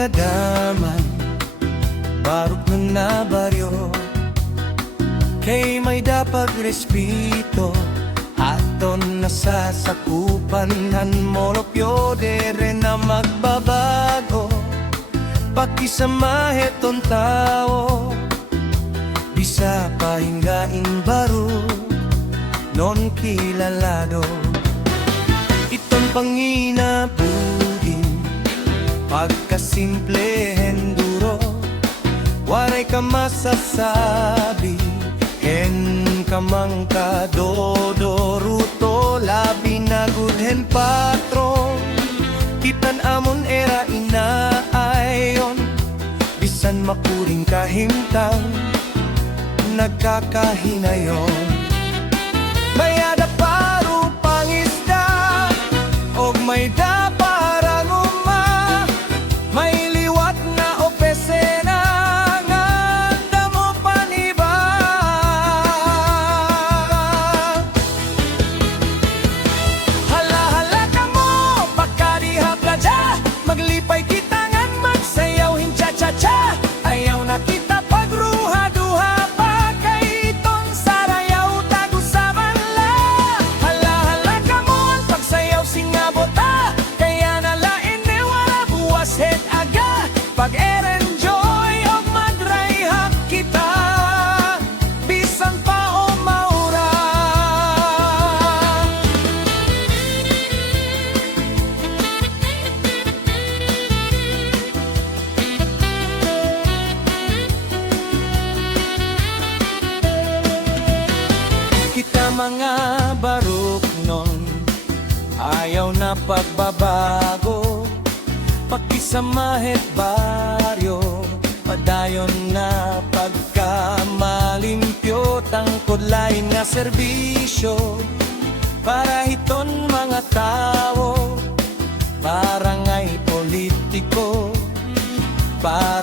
kadaman, barok nun na baryo, kay may dapag respeto, aton nasasakupan han molopyo dere na magbabago, pakisamahe ton tao, bisa pahinggain baro, non kilalado. Iton panginabuhin, pagkasimple henduro, waray ka masasabi, hen kamang kadodoruto, labi na gudhen patron, kitan amon era inaayon, bisan makuring kahimtang, nagkakahinayon. Mayada paro pangisda, og may daparang uma, may liwat na opesena, nga damo paniba. Hala-hala ka mo, baka diha plaja, maglipay kita ngan magsayaw hin cha-cha-cha, ayaw na kita pagruha-duha pa, kay itong sarayaw tago sa banla. Hala-hala ka mo, pagsayaw singabota, kaya nalain ni wala buwas head aga, pag-enjoy o magrayhak kita, bisan pa o maura. Kita mga barok nun, ayaw na pagbabago, pakisamahet baryo, padayon na pagkamalimpyo, tangkod lain nga serbisyo, para hiton mga tao, barangay politiko, para